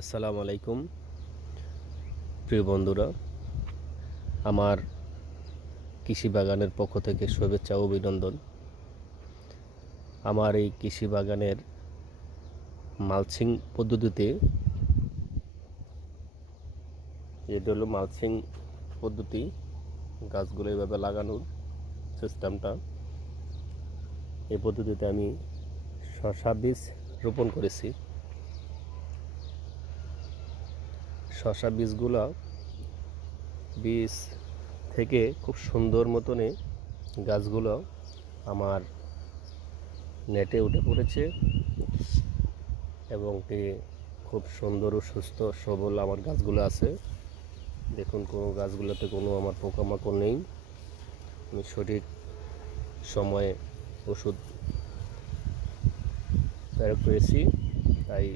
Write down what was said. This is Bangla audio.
আসসালামু আলাইকুম প্রিয় বন্ধুরা, আমার কৃষি বাগানের পক্ষ থেকে শুভেচ্ছা ও অভিনন্দন। আমার এই কৃষি বাগানের মালচিং পদ্ধতিতে, এটা হলো মালচিং পদ্ধতি, গাছগুলো এইভাবে লাগানোর সিস্টেমটা। এই পদ্ধতিতে আমি শসা বীজ রোপণ করেছি। শসা বীজ থেকে খুব সুন্দর মতনে গাছগুলো আমার নেটে উঠে পড়েছে এবং খুব সুন্দর ও সুস্থ সবল আমার গাছগুলো আছে। দেখুন, কোনো গাছগুলোতে কোনো আমার পোকামাকড় নেই। আমি সঠিক সময়ে ওষুধ প্রয়োগ করেছি, তাই